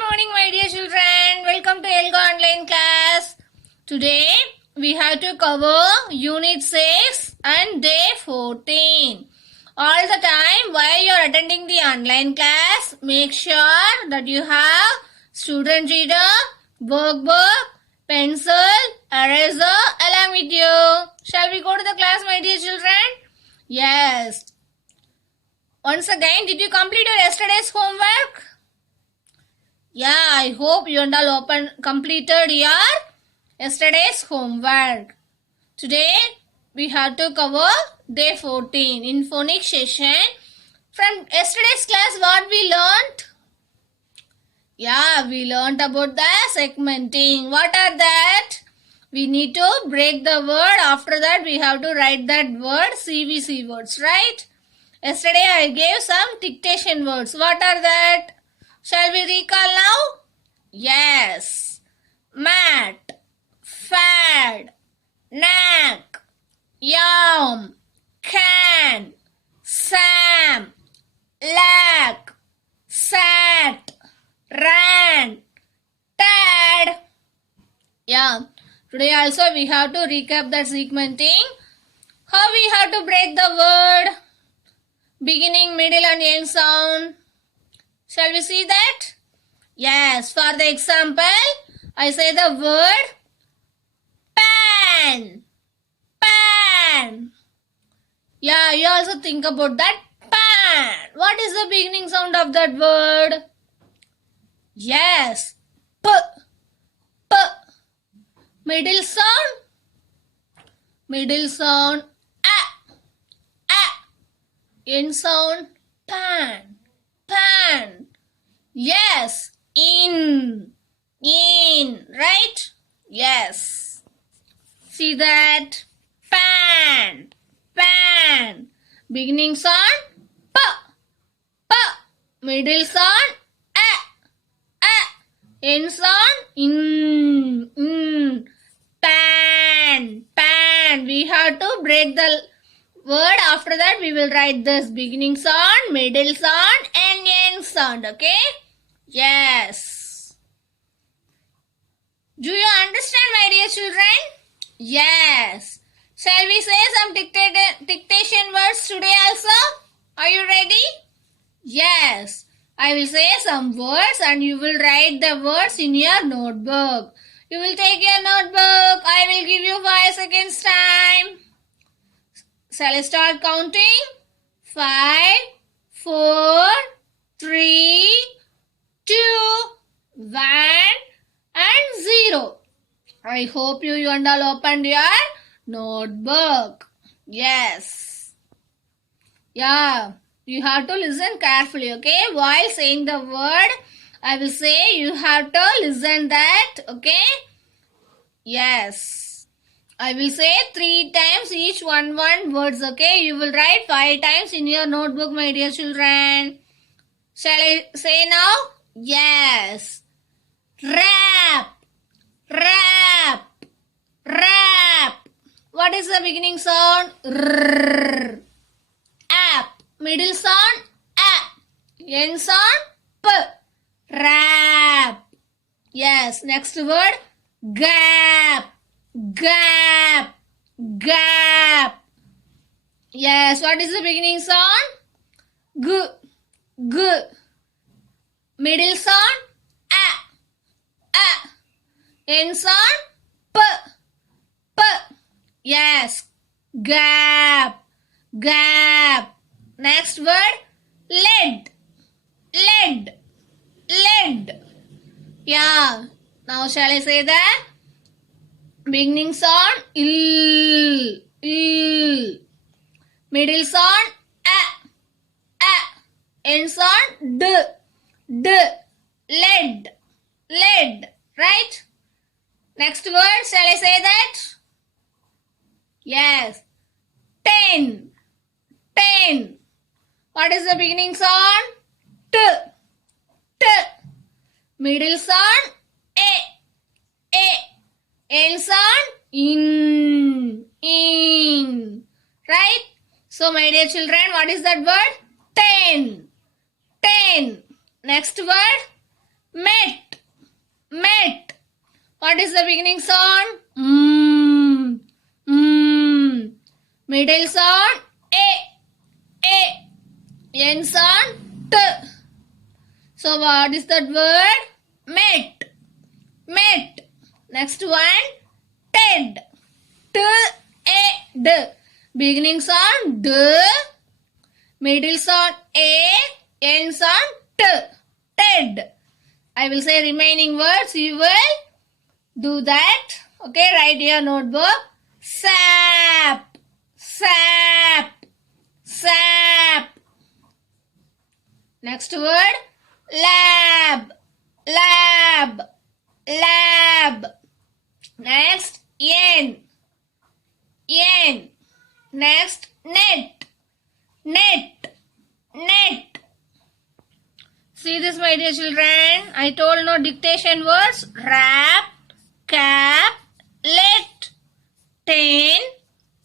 morning, my dear children. Welcome to Elga online class. Today we have to cover Unit 6 and Day 14. All the time while you are attending the online class, make sure that you have student reader, workbook, pencil, eraser along with you. Shall we go to the class, my dear children? Yes. Once again, did you complete your yesterday's homework? Yeah, I hope you and all completed your yesterday's homework. Today, we have to cover day 14 in phonics session. From yesterday's class, what we learnt? Yeah, we learnt about the segmenting. What are that? We need to break the word. After that, we have to write that word, CVC words, right? Yesterday, I gave some dictation words. What are that? Shall we recall now? Yes. Mat, fad, knack, yam, can, sam, lack, sat, ran, tad. Yeah. Today also we have to recap that segmenting. How we have to break the word? Beginning, middle and end sound. Shall we see that? Yes, for the example, I say the word pan. Pan. Yeah, you also think about that pan. What is the beginning sound of that word? Yes, p. P. Middle sound? Middle sound, a. A. End sound, pan. Pan. Yes. In. Right? Yes. See that? Pan. Pan. Beginning sound. P. P. Middle sound. A. End sound. In. Pan. Pan. We have to break the word. After that we will write this beginning sound, middle sound and end sound. Okay? Yes. Do you understand, my dear children? Yes. Shall we say some dictation words today also? Are you ready? Yes. I will say some words and you will write the words in your notebook. You will take your notebook. I will give you 5 seconds time. Shall I start counting? 5, 4, 3, 2, 1 and 0. I hope you and all opened your notebook. Yes. Yeah. You have to listen carefully, okay? While saying the word, I will say you have to listen that, okay? Yes. I will say 3 times each one words, okay? You will write 5 times in your notebook, my dear children. Shall I say now? Yes. Rap. Rap. Rap. What is the beginning sound? R. App. Middle sound? A. End sound? P. Rap. Yes. Next word? Gap. Gap. Gap. Yes. What is the beginning sound? G. G. Middle sound? A. A. End sound? P. P. Yes. Gap. Gap. Next word? Lead. Lead. Lead. Yeah. Now shall I say that? Beginning sound, ill. Middle sound, a. End sound, d. Lead. Right? Next word, shall I say that? Yes. 10. What is the beginning sound? T. Middle sound, a. End sound, in. Right? So, my dear children, what is that word? 10. Next word? Met. Met. What is the beginning sound? Mm. Mm. Middle sound? A. End sound? T. So what is that word? Met. Met. Next one? Ted. T-E-D. Beginning sound D. Middle sound A. End sound T. Ted. I will say remaining words. You will do that. Okay, write your notebook. Sap. Sap. Sap. Next word. Lab. Lab. Lab. Next. Yen. Yen. Next. Net. Net. Net. See this, my dear children. I told no dictation words. Wrap, cap, let, ten,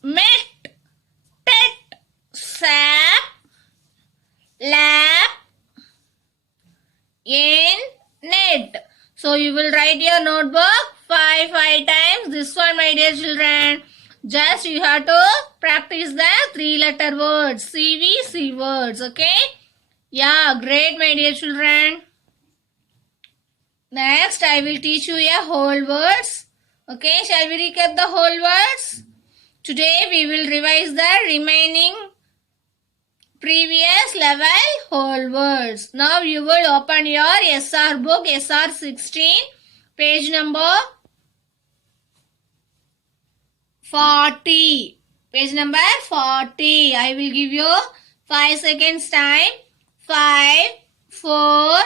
met, tet, sap, lap, in, net. So you will write your notebook five times. This one, my dear children. Just you have to practice the 3-letter words. CVC words. Okay. Yeah, great, my dear children. Next, I will teach you a whole words. Okay, shall we recap the whole words? Today, we will revise the remaining previous level whole words. Now, you will open your SR book, SR 16, page number 40. Page number 40. I will give you 5 seconds time. 5, 4,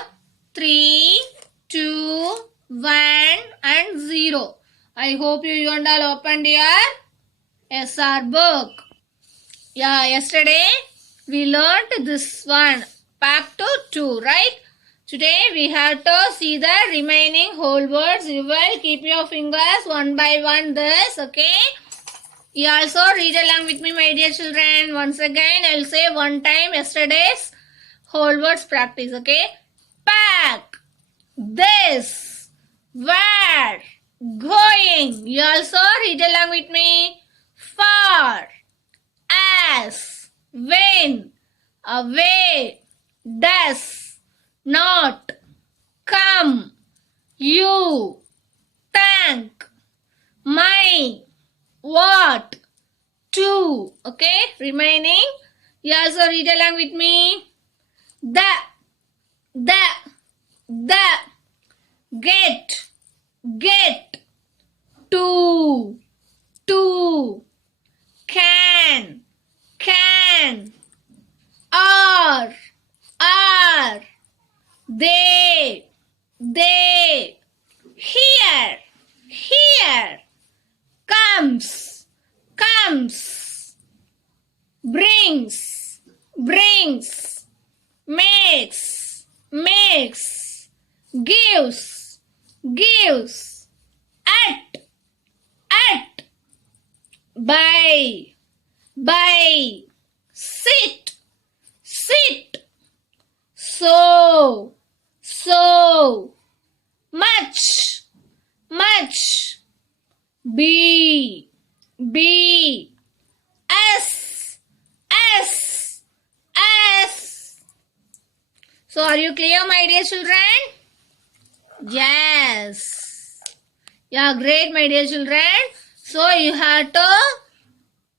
3, 2, 1 and 0. I hope you all opened your SR book. Yeah, yesterday we learned this one. Back to 2, right? Today we have to see the remaining whole words. You will keep your fingers one by one this, okay? You also read along with me, my dear children. Once again, I'll say one time yesterday's whole words practice, okay? Pack, this, where, going. You also read along with me. Far, as, when, away, does, not, come, you, thank, my, what, to. Okay, remaining. You also read along with me. The, get, to, can, are, they, here, comes, brings, makes, gives, at, by, sit, so, much, be, as. So are you clear, my dear children? Yes. Yeah, great, my dear children. So you have to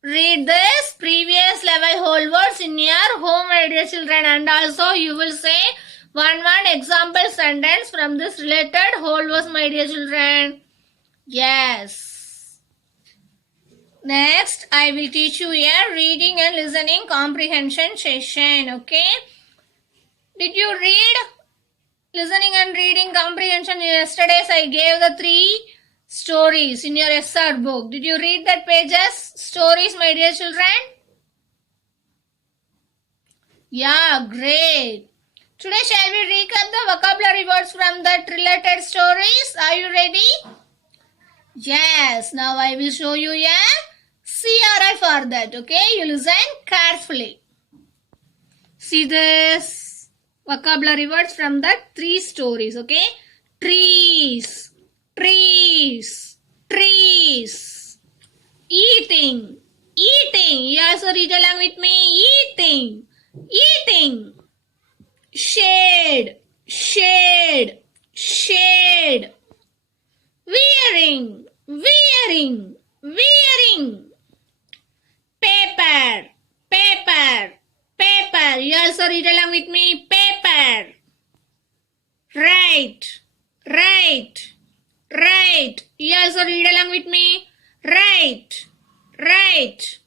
read this previous level whole words in your home, my dear children, and also you will say one example sentence from this related whole words, my dear children. Yes. Next, I will teach you a reading and listening comprehension session. Okay. Did you read listening and reading comprehension yesterday? I gave the 3 stories in your SR book. Did you read that pages? Stories, my dear children? Yeah, great. Today, shall we recap the vocabulary words from that related stories? Are you ready? Yes. Now, I will show you a CRI for that. Okay, you listen carefully. See this. vocabulary words from the three stories. Okay, trees, trees, trees. Eating, eating. You also read along with me. Eating, eating. Shade, shade, shade. Wearing, wearing, wearing. Paper, paper, paper. You also read along with me. Paper. Right, right, right. You also read along with me. Right, right.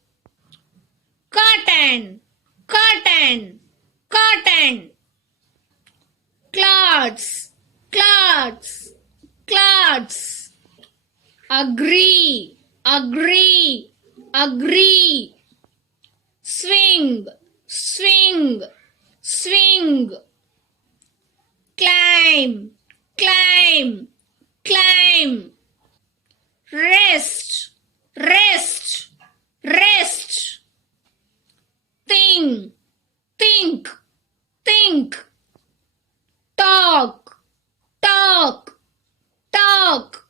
Cotton, cotton, cotton. Clouds, clouds, clouds. Agree, agree, agree. Swing, swing, swing. Climb, climb, climb. Rest, rest, rest. Think, think, think. Talk, talk, talk.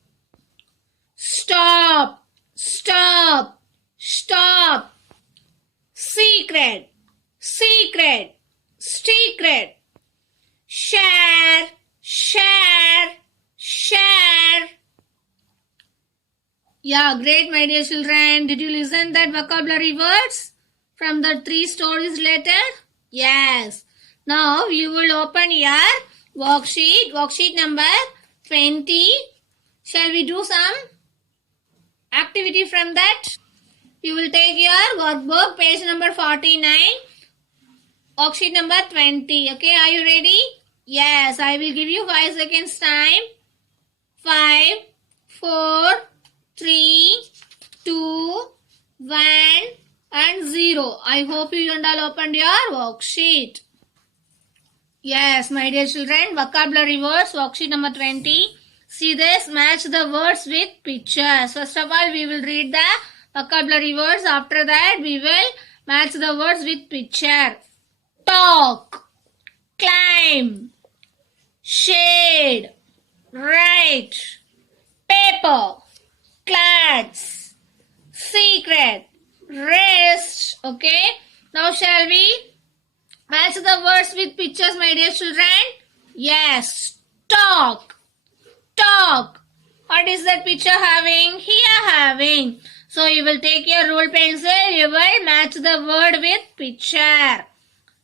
Stop, stop, stop. Secret, secret, secret. Share, share, share. Yeah, great, my dear children. Did you listen that vocabulary words from the three stories later? Yes. Now you will open your worksheet number 20. Shall we do some activity from that? You will take your workbook, page number 49, worksheet number 20. Okay, are you ready? Yes, I will give you 5 seconds time. 5, 4, 3, 2, 1 and 0. I hope you and all opened your worksheet. Yes, my dear children, vocabulary words, worksheet number 20. See this, match the words with pictures. First of all, we will read the vocabulary words. After that, we will match the words with picture. Talk, climb, shade, write, paper, clouds, secret, rest. Okay, now shall we match the words with pictures, my dear children? Yes, talk, talk. What is that picture having? Here having. So you will take your rule pencil, you will match the word with picture.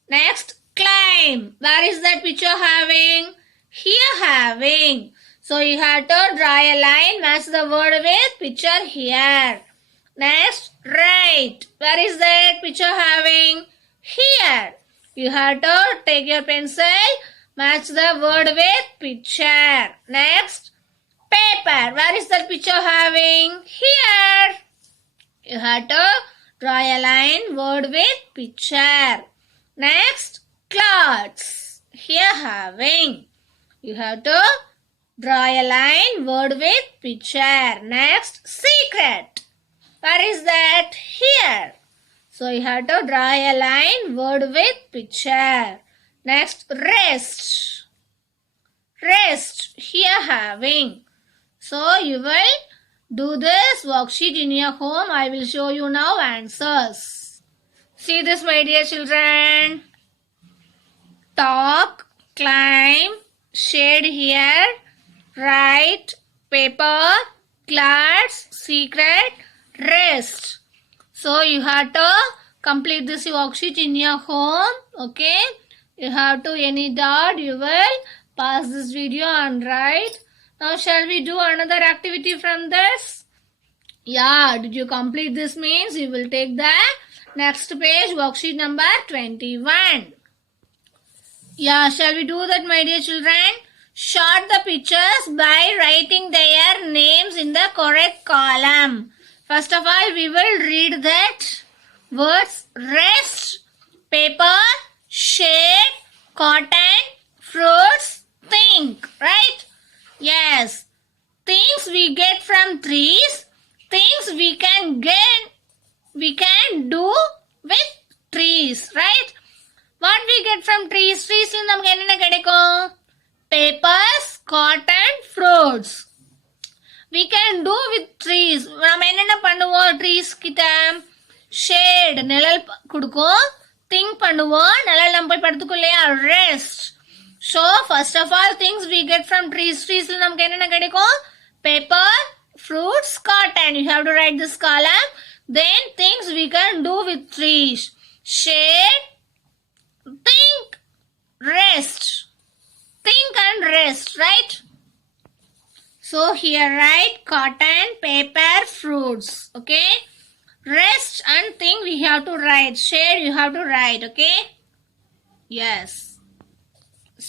Next, climb. Where is that picture having? Here having. So you have to draw a line, match the word with picture here. Next, write. Where is that picture having? Here. You have to take your pencil, match the word with picture. Next, paper. Where is that picture having? Here. You have to draw a line, word with picture. Next, clouds. Here having. You have to draw a line, word with picture. Next, secret. Where is that? Here. So you have to draw a line, word with picture. Next, rest. Rest. Here having. So you will do this worksheet in your home. I will show you now answers. See this, my dear children. Talk, climb, shade here, write, paper, clouds, secret, rest. So you have to complete this worksheet in your home. Okay. You have to any doubt, you will pause this video and write. Now shall we do another activity from this? Yeah, did you complete this means you will take the next page, worksheet number 21. Yeah, shall we do that, my dear children? Sort the pictures by writing their names in the correct column. First of all, we will read that words rest, paper, shade, cotton, fruits, think, right? Yes, things we get from trees, things we can do with trees, right? What we get from trees? Trees ல நமக்கு என்னென்ன கிடைக்கும்? Papers, cotton, fruits. We can do with trees. நம்ம என்னென்ன பண்ணுவோம் trees கிட்ட? Shade நிழல் கொடுக்கும். திங்க் பண்ணுவோம். நிழல் நம்ம போய் படுத்துக்கும் இல்லையா? Rest. So first of all things we get from trees. Trees ல நமக்கு என்னென்ன கிடைக்கும்? Paper, fruits, cotton. You have to write this column. Then things we can do with trees. Shade, think, rest. Think and rest, right? So here write cotton, paper, fruits. Okay? Rest and think we have to write. Shade you have to write. Okay? Yes.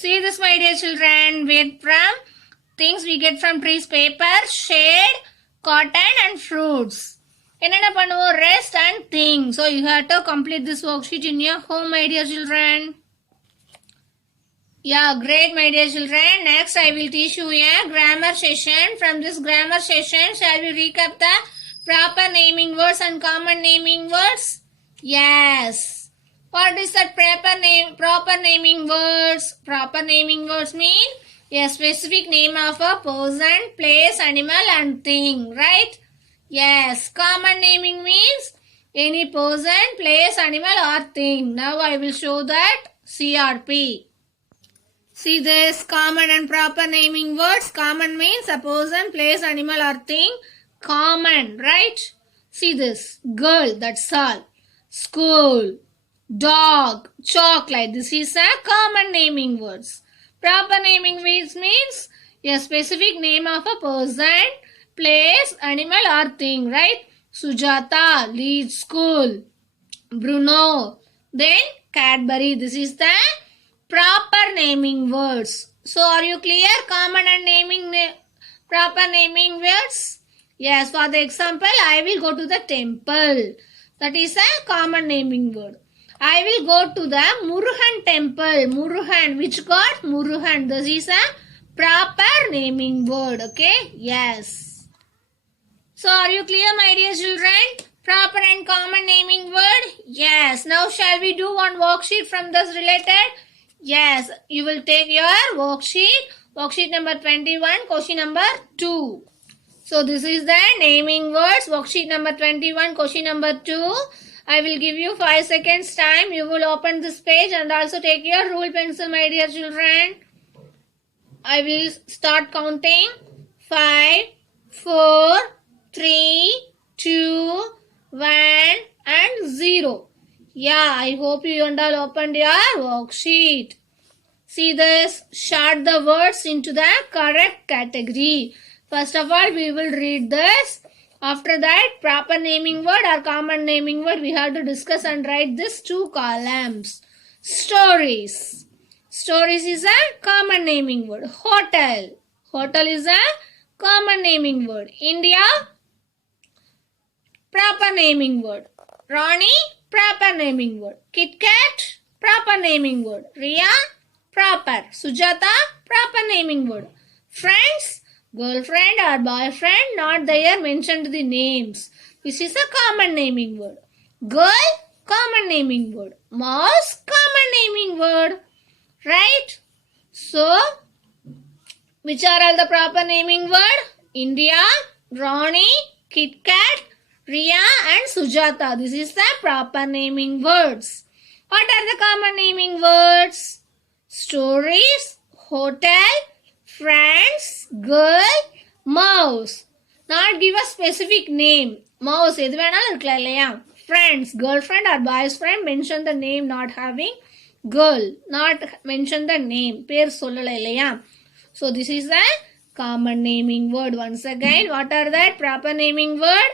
See this, my dear children. We get from things we get from trees: paper, shade, cotton, and fruits. என்னென்ன பண்ணுவோம்? Rest and think. So you have to complete this worksheet in your home, my dear children. Yeah, great, my dear children. Next, I will teach you a grammar session. From this grammar session, shall we recap the proper naming words and common naming words? Yes. What is that proper naming words? Proper naming words mean a specific name of a person, place, animal, and thing, right? Yes. Common naming means any person, place, animal, or thing. Now I will show that CRP. See this, common and proper naming words. Common means a person, place, animal, or thing. Common, right? See this, girl, that's all. School, dog, chocolate. This is a common naming words. Proper naming words means a specific name of a person, place, animal, or thing, right? Sujata leads school. Bruno. Then Cadbury. This is the proper naming words. So are you clear? Common and proper naming words? Yes, for the example, I will go to the temple. That is a common naming word. I will go to the Murugan temple. Murugan, which god? Murugan. This is a proper naming word. Okay? Yes. So are you clear, my dear children? Proper and common naming word? Yes. Now shall we do one worksheet from this related? Yes. You will take your worksheet. Worksheet number 21, question number 2. So this is the naming words. Worksheet number 21, question number 2. I will give you 5 seconds time. You will open this page and also take your rule pencil, my dear children. I will start counting. 5, 4, 3, 2, 1 and 0. Yeah, I hope you and all opened your worksheet. See this. Sort the words into the correct category. First of all, we will read this. After that, proper naming word or common naming word, we have to discuss and write this 2 columns. Stories. Stories is a common naming word. Hotel. Hotel is a common naming word. India, proper naming word. Ronnie, proper naming word. Kit Kat, proper naming word. Ria, proper. Sujata, proper naming word. Friends, girlfriend or boyfriend, not there mentioned the names. This is a common naming word. Girl, common naming word. Mouse, common naming word. Right? So, which are all the proper naming word? India, Ronnie, Kit Kat, Ria and Sujata. This is the proper naming words. What are the common naming words? Stories, hotel, friends, girl, mouse. Not give a specific name. Mouse எது வேணாலும் இருக்கலாம் இல்லையா? Friends, girlfriend or boy's friend, mention the name not having girl. Not mention the name. பேர் சொல்லல இல்லையா? So this is the common naming word. Once again, what are that proper naming word?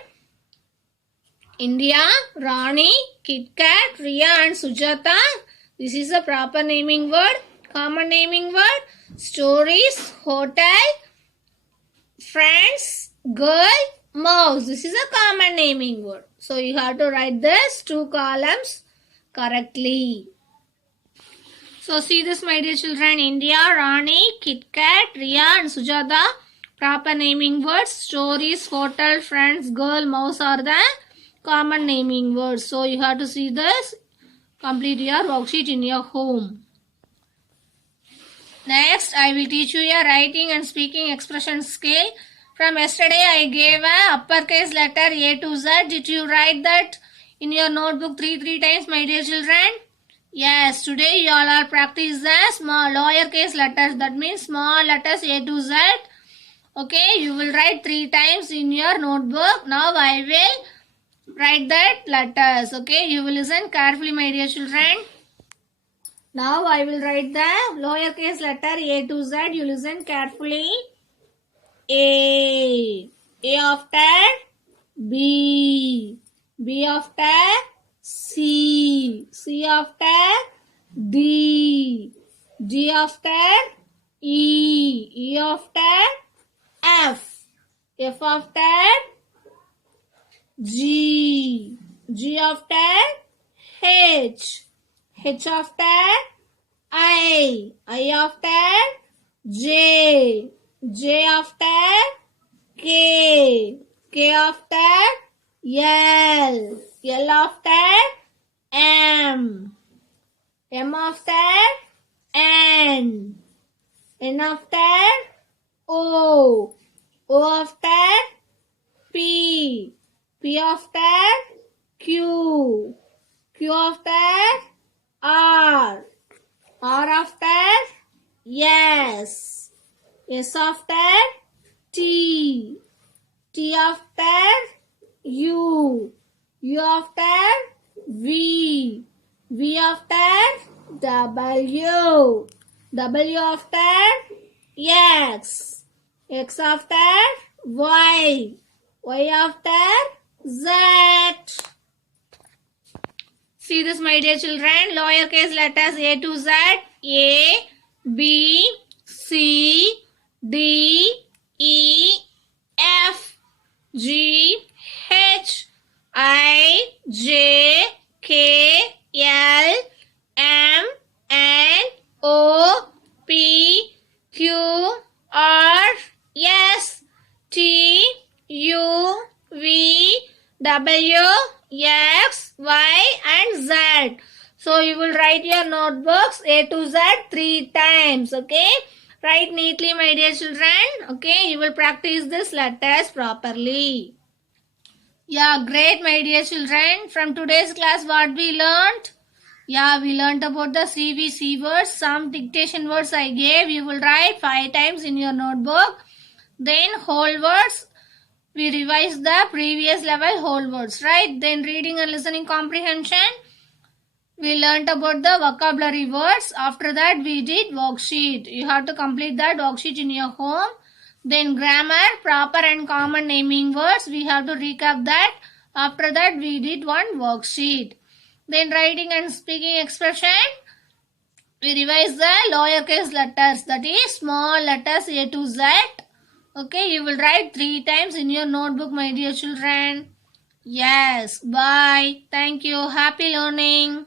India, Rani, Kit Kat, Ria and Sujata. This is a proper naming word. Common naming word. Stories, hotel, friends, girl, mouse. This is a common naming word. So you have to write this 2 columns correctly. So see this, my dear children. India, Rani, Kit Kat, Ria and Sujata. Proper naming words. Stories, hotel, friends, girl, mouse are the common naming words. So you have to see this. complete your worksheet in your home. Next, I will teach you a writing and speaking expression skill. From yesterday, I gave a uppercase letter A to Z. Did you write that in your notebook three times, my dear children? Yes, today you all are practice the small lowercase letters. That means small letters A to Z. Okay, you will write 3 times in your notebook. Now I will write that letters. Okay, you will listen carefully, my dear children. Now I will write the lowercase letter A to Z. You listen carefully. A after B. B after C. C after D. D after E. E after F. F after G. G after H. H after I. I after J. J after K. K after L. L after M. M after N. N after O. O after P. P after Q. Q after R. R after S. S after T. T after U. U after V. V after W. W after X. X after Y. Y after Z. See this, my dear children. Lowercase letters A to Z. A, B, C, D, E, F, G, H, I, J, K, L, M, N, O, P, Q, R, S, T, U, V, W, X, Y and Z. So you will write your notebooks A to Z 3 times. Okay. Write neatly, my dear children. Okay. You will practice these letters properly. Yeah, great, my dear children. From today's class, what we learned? Yeah, we learned about the CVC words. Some dictation words I gave. You will write 5 times in your notebook. Then whole words. We revised the previous level whole words, right? Then reading and listening comprehension. We learnt about the vocabulary words. After that, we did worksheet. You have to complete that worksheet in your home. Then grammar, proper and common naming words. We have to recap that. After that, we did one worksheet. Then writing and speaking expression. We revise the lowercase letters. That is small letters A to Z. Okay, you will write 3 times in your notebook, my dear children. Yes, bye. Thank you. Happy learning.